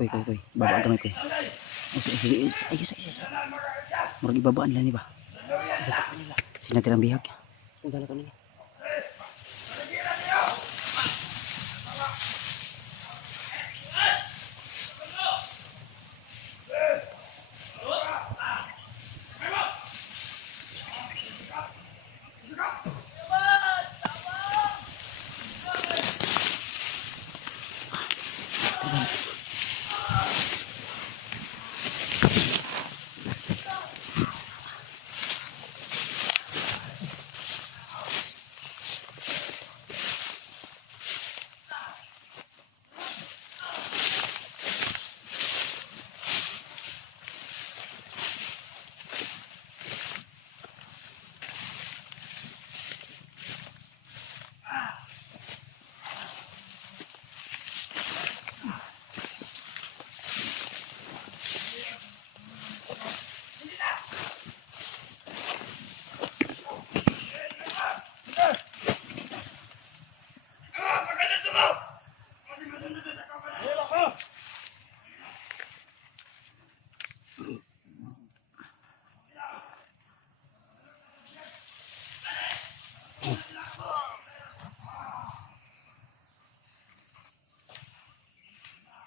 Koy. Baba gamay koy. Sige. Murag ibabaan lang ni ba? Sila tirang bihag. Punta na kami.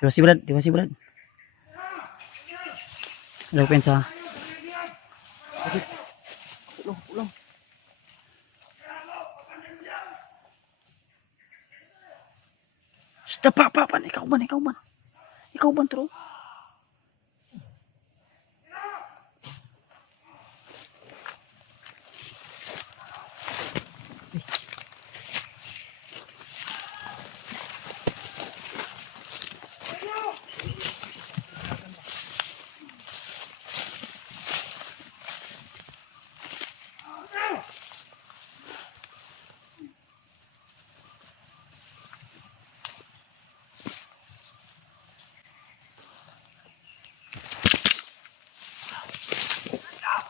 Di ba si Brad? Ano pensa? Sakit. Ulang. Stop pa. Ikaw ban tro?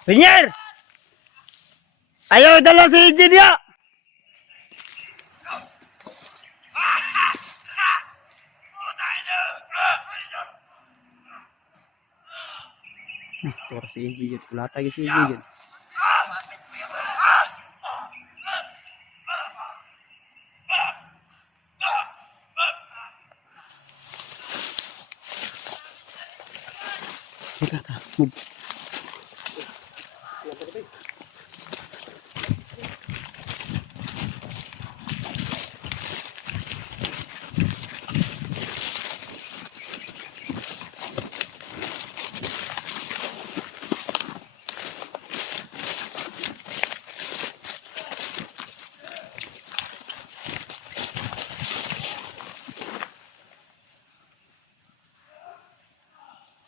Pinyer! Ayaw dala si EJ dia! Tuwara si EJ yun. Kulata si EJ yun. Teka, move.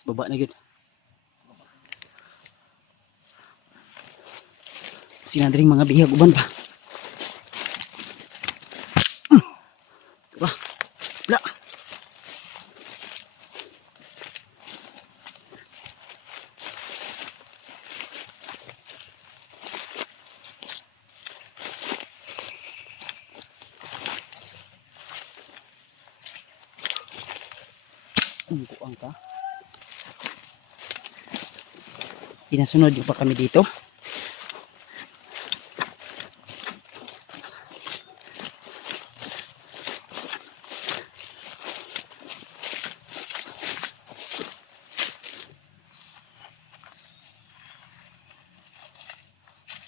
Baba na yun. Sinadring mga bihag uban pa. Diba? Wala. Kuang ka. Pinasunod yung pa kami dito.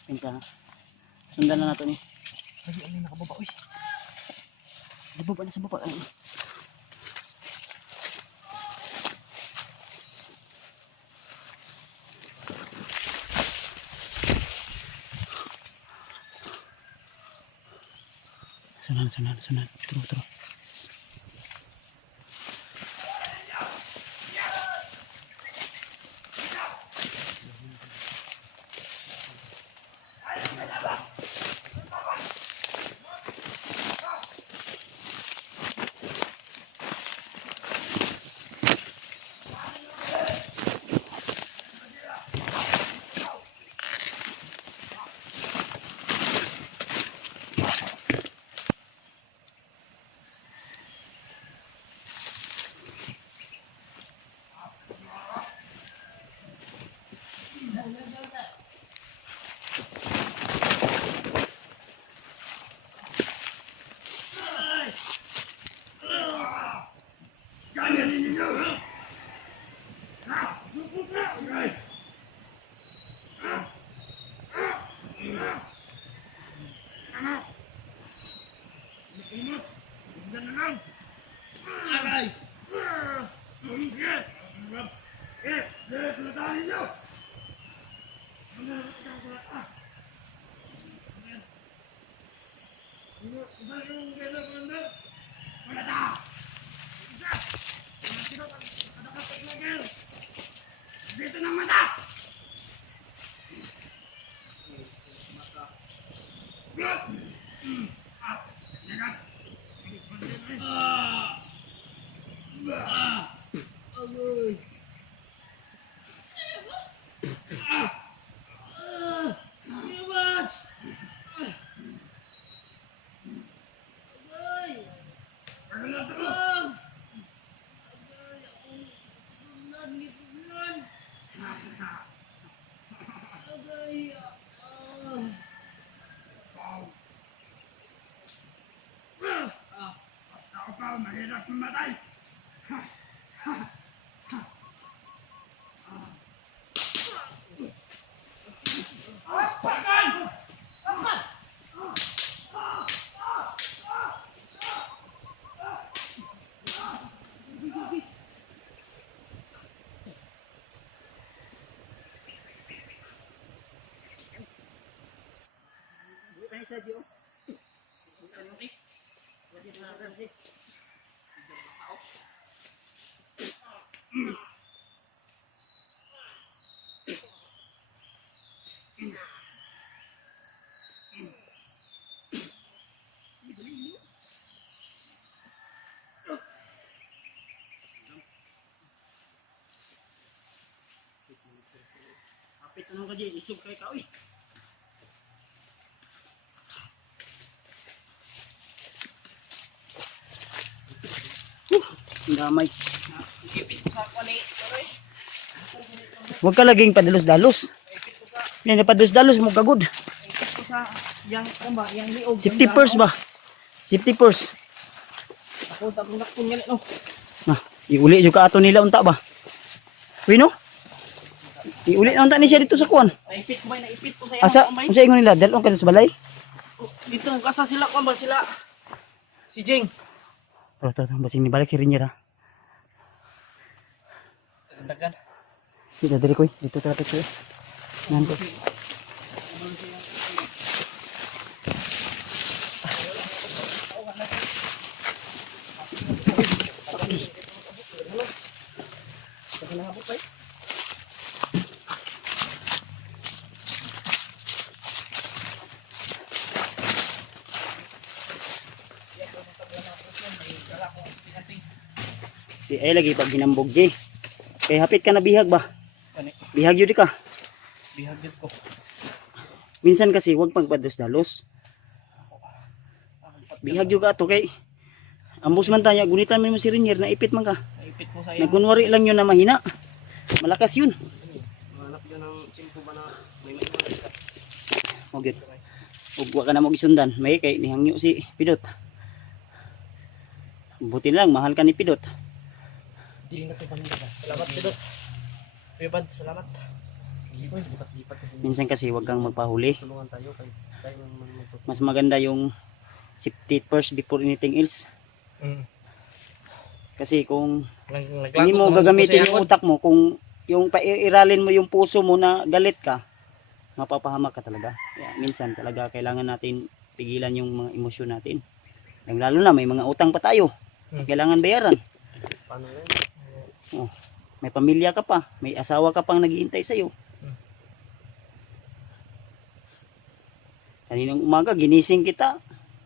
Pinsa, sundan na nato ni. Ay, ano nakababa, uy. Nababa na sa baba. Ay. Sunan. Turo. Kapit ano ka dyan, isog kay ka, uy. Damay. Huwag ka laging padalos-dalos. Yan, padalos-dalos mo kagod. Yang liog. Safety first ba? Safety first. Ako tapos nakunya no. Nah, iuli juga ato nila unta ba? Uy no? Iuli na unta ni siya dito sa kuwan. Naipit ko ba? Naipit ko sa Asa, unsa ingon nila? Dalon ka sa balay? Dito ang kasa sila ko ba sila? Si Jing. Tara, basing ni balik si Rinyer ha. Dagan. Dito diri ko dito tara dito. Nanto. Di ay lagi pag ginambog di. Kay hapit ka na bihag ba? Bihag yun di ka. Bihag gid ko. Minsan kasi huwag pagpados-dalos. Bihag yun ka ato kay ambos man tayo, gunitan mo si Rinyer na ipit man ka. Naipit ko sa iya. Nagkunwari lang yun na mahina. Malakas yun. Hanap yun ng simpo ba na may maiwan. Okay. Ug wa ka na mo gisundan. May kay nihangyo si Pidot. Buti lang mahal ka ni Pidot. Di na to banila. Salamat Pidot. Pibad, salamat. Lipat kasi. Minsan kasi wag kang magpahuli. Tulungan tayo kay tayo man magtutulungan. Mas maganda yung safety first before anything else. Kasi kung hindi mo gagamitin yung utak mo, kung yung pairalin mo yung puso mo na galit ka, mapapahamak ka talaga. Kaya minsan talaga kailangan natin pigilan yung mga emosyon natin. Lalo na may mga utang pa tayo. Kailangan bayaran. Paano yan? Oh, may pamilya ka pa, may asawa ka pang naghihintay sa iyo. Kaninang umaga ginising kita.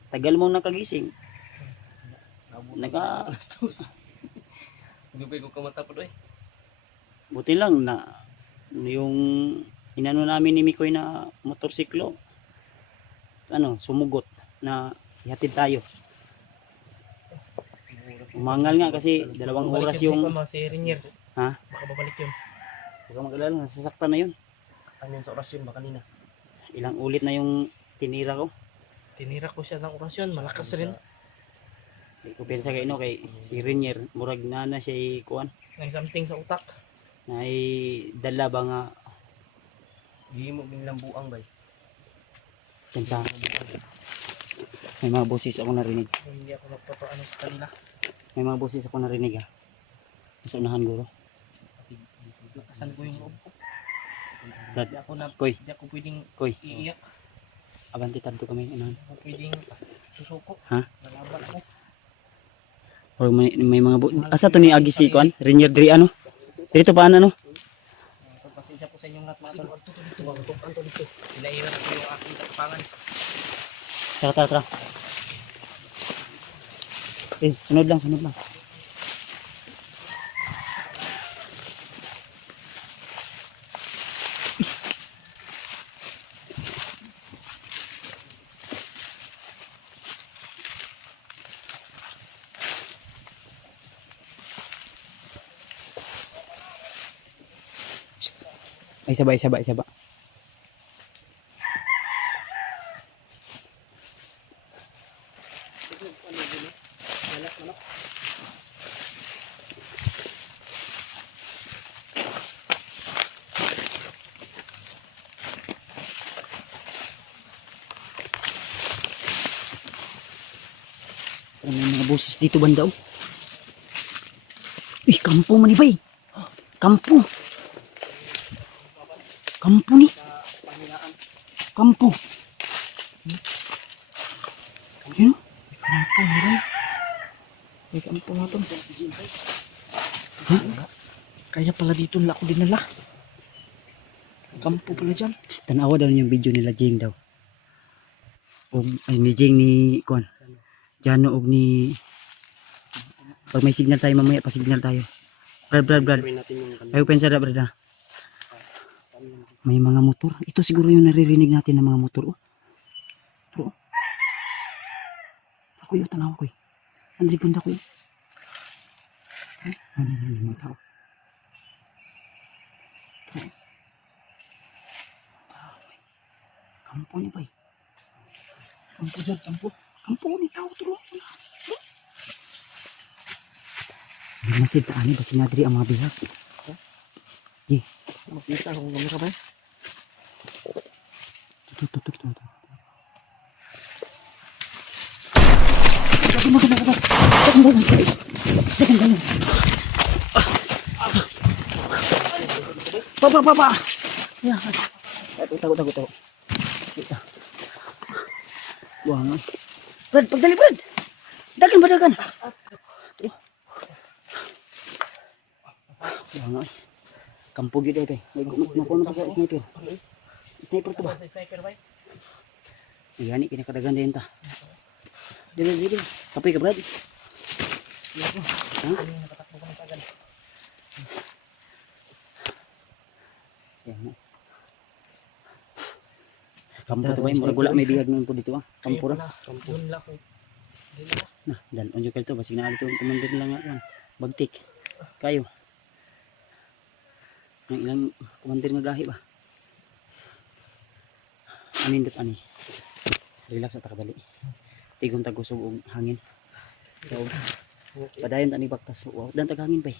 Tagal mo nakagising. Alastos. Gubay ko kamata po doy. Buti lang na yung inano namin ni Mikoy na motorsiklo. Sumugot na ihatid tayo. Umangal nga kasi 2 oras yung si Rinyer. ha? Baka babalik yun. Huwag kang mag-alala, nasasaktan na yun. Ano yun sa orasyon ba kanina? Ilang ulit na yung tinira ko. Tinira ko siya ng orasyon, malakas rin. Di ko pensa kay no kay si Renier murag na siya kuan May something sa utak. na dala ba nga Hindi mo binilang buang bay. pensa. May mga boses ako narinig. Hindi ako nagpapaano sa kanila. May mga boses ako narinig ah. Sa unahan guro. Kasi nakasan ko yung loob ko. Brad, Hindi ako pwedeng koy, iiyak. abanti tanto kami unahan. Hindi ako pwedeng susuko. Ha? Nalaban ako. Or may mga asa to ni Agi si kuan? Renier diri ano? Dito pa ano? Pasensya po sa inyong lahat mga tol. Anto dito. Pinairan ko yung aking katapangan. Tara. Sunod lang. Ay, saba. May mga boses dito banda oh. Kampo man ni bay. Kampo ni. Kampo. Yun. Kampo ni bay. May kampo na to. Ha? Kaya pala dito nila ako dinala. Kampo pala dyan. Tanawa daw yung video nila Jing daw. O ay ni Jing ni Kuan. Jano og ni pag may signal tayo mamaya pa signal tayo. Brad. Ayaw pensa da brad. May mga motor. Ito siguro yung naririnig natin ng mga motor. Oh. Ito. Oh. Ako yung tanaw ko eh. Andri punta ko eh. Ano mga tao. Ito. Kampo ni ba eh. Kampo dyan, kampo. Kampo ni tao tulo. Hindi masid ta ani ba sinadri ang mga bihag. Makita akong kamera ba? Tutok. Papa. Ya. Takut. Wah, Brad, pagdali Brad. Dagan. Wah, kampo gid ay. Nakuha pa sa sniper. Sniper to ba? Sa sniper ba? Yan kinakadagan din ta. Dili. Kapoy ka Brad. Ha? Nakatakbo ko ng agad. Yan. Kampo to ba? Murag wala may bihag nun po dito ah. Kampo ra. Kampo nila ako. Dili na. Dan onyo kayo to basig na alito commander lang nga bagtik. Kayo. Ang ilang commander nga gahi ba? Anindot ani. Relax at takadali. Tigong tagusog og hangin. So, padayon tani baktas. Wow, dan tag hangin pa eh.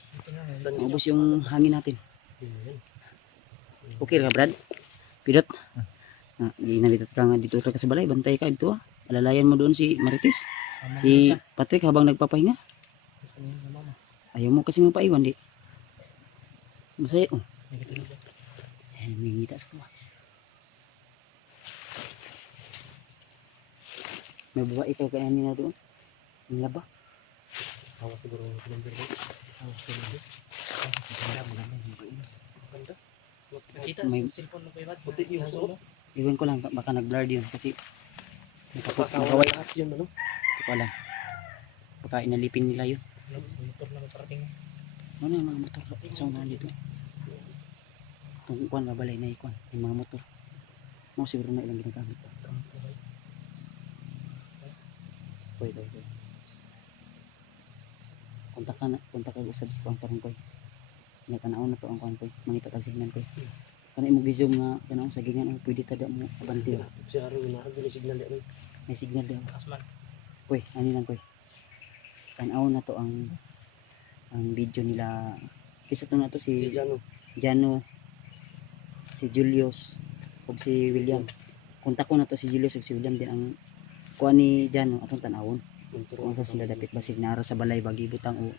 Maubos yung hangin natin. Okay ra Brad? Pidot. Ginalitat ka nga dito ka sa balay, bantay ka dito ah. Alalayan mo doon si Marites. Si Patrick habang nagpapahinga. Ayaw mo kasi mapaiwan di. Masaya oh. May ngita sa tuwa. May buwa ikaw kaya nila doon. Ang laba. Sawa siguro ng commander ba? Sawa siguro. Maganda. Nakita May- sa cellphone mo ba yun? Puti yung sumo. Iwan ko lang baka nag-blur yun kasi Pasawa nakaway. lahat yun, ano? Ito ko lang. Baka inalipin nila yun. Motor na parating. Ano yung mga motor sa unahan dito? Kung kuwan na balay na ikuan. Yung mga motor. Mo siguro na ilang ginagamit pa. Kampo ba? Pwede. Kontak ka usab si kuan karon koy. May tanaw na to ang kuan koy. Mangita tag signal koy. Kanay mo gizom nga kanang sagingan ang pwede tada mo abanti. Si Aro na ang signal di man. May signal daw. Asman. Koy, ani lang koy. Tanaw na to ang video nila. Kisa to na to Si si Jano. Jano, si Julius, ug si William. Kontak ko na to si Julius ug si William din ang kuha ni Jano atong tanawon. Kung sa sila dapit basig nara sa balay bagi butang o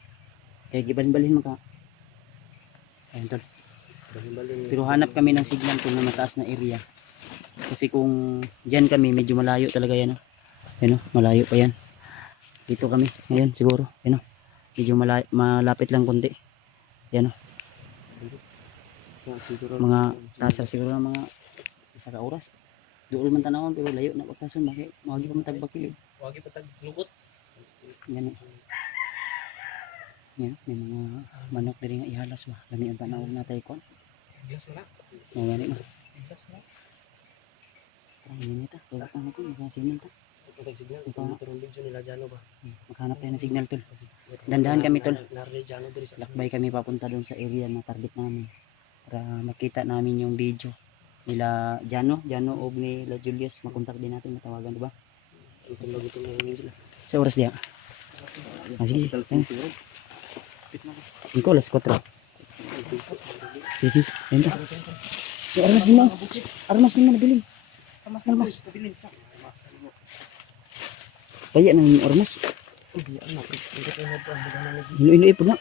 kaya gibalin-balin man ka. Ayun tol. Pero hanap kami ng signal kung na mataas na area. Kasi kung diyan kami medyo malayo talaga yan. Ayun, malayo pa yan. Dito kami ngayon siguro. Ayun, medyo malapit lang konti. Yan mga tasar siguro ng mga isa ka oras. Duol man tanawon pero layo na pagkason bakit mawagi pa matagbakil. Wagi pa tag lukot. Yan. Yan, may mga manok diri nga ihalas ba. Lami ang tanawon natay kon. Bigas mo na. Mo gani ma. Bigas na. Ang minita, wala pa ako mga signal ta. Pag signal, ito video nila Jano ba? Maghanap tayo ng signal tol. Kasi Dandahan kami tol. Narinig Jano diri sa Lakbay kami papunta doon sa area na target namin para makita namin yung video nila Jano og nila Julius. Makontak din natin, matawagan, diba? Ang lagutin na yun sila. Sa oras diya. Sige. 5 alas 4. Sige. Ayun ta. Armas din mo. Armas din mo nabilin. Armas. Kaya nang armas. Ino-ino ipon na.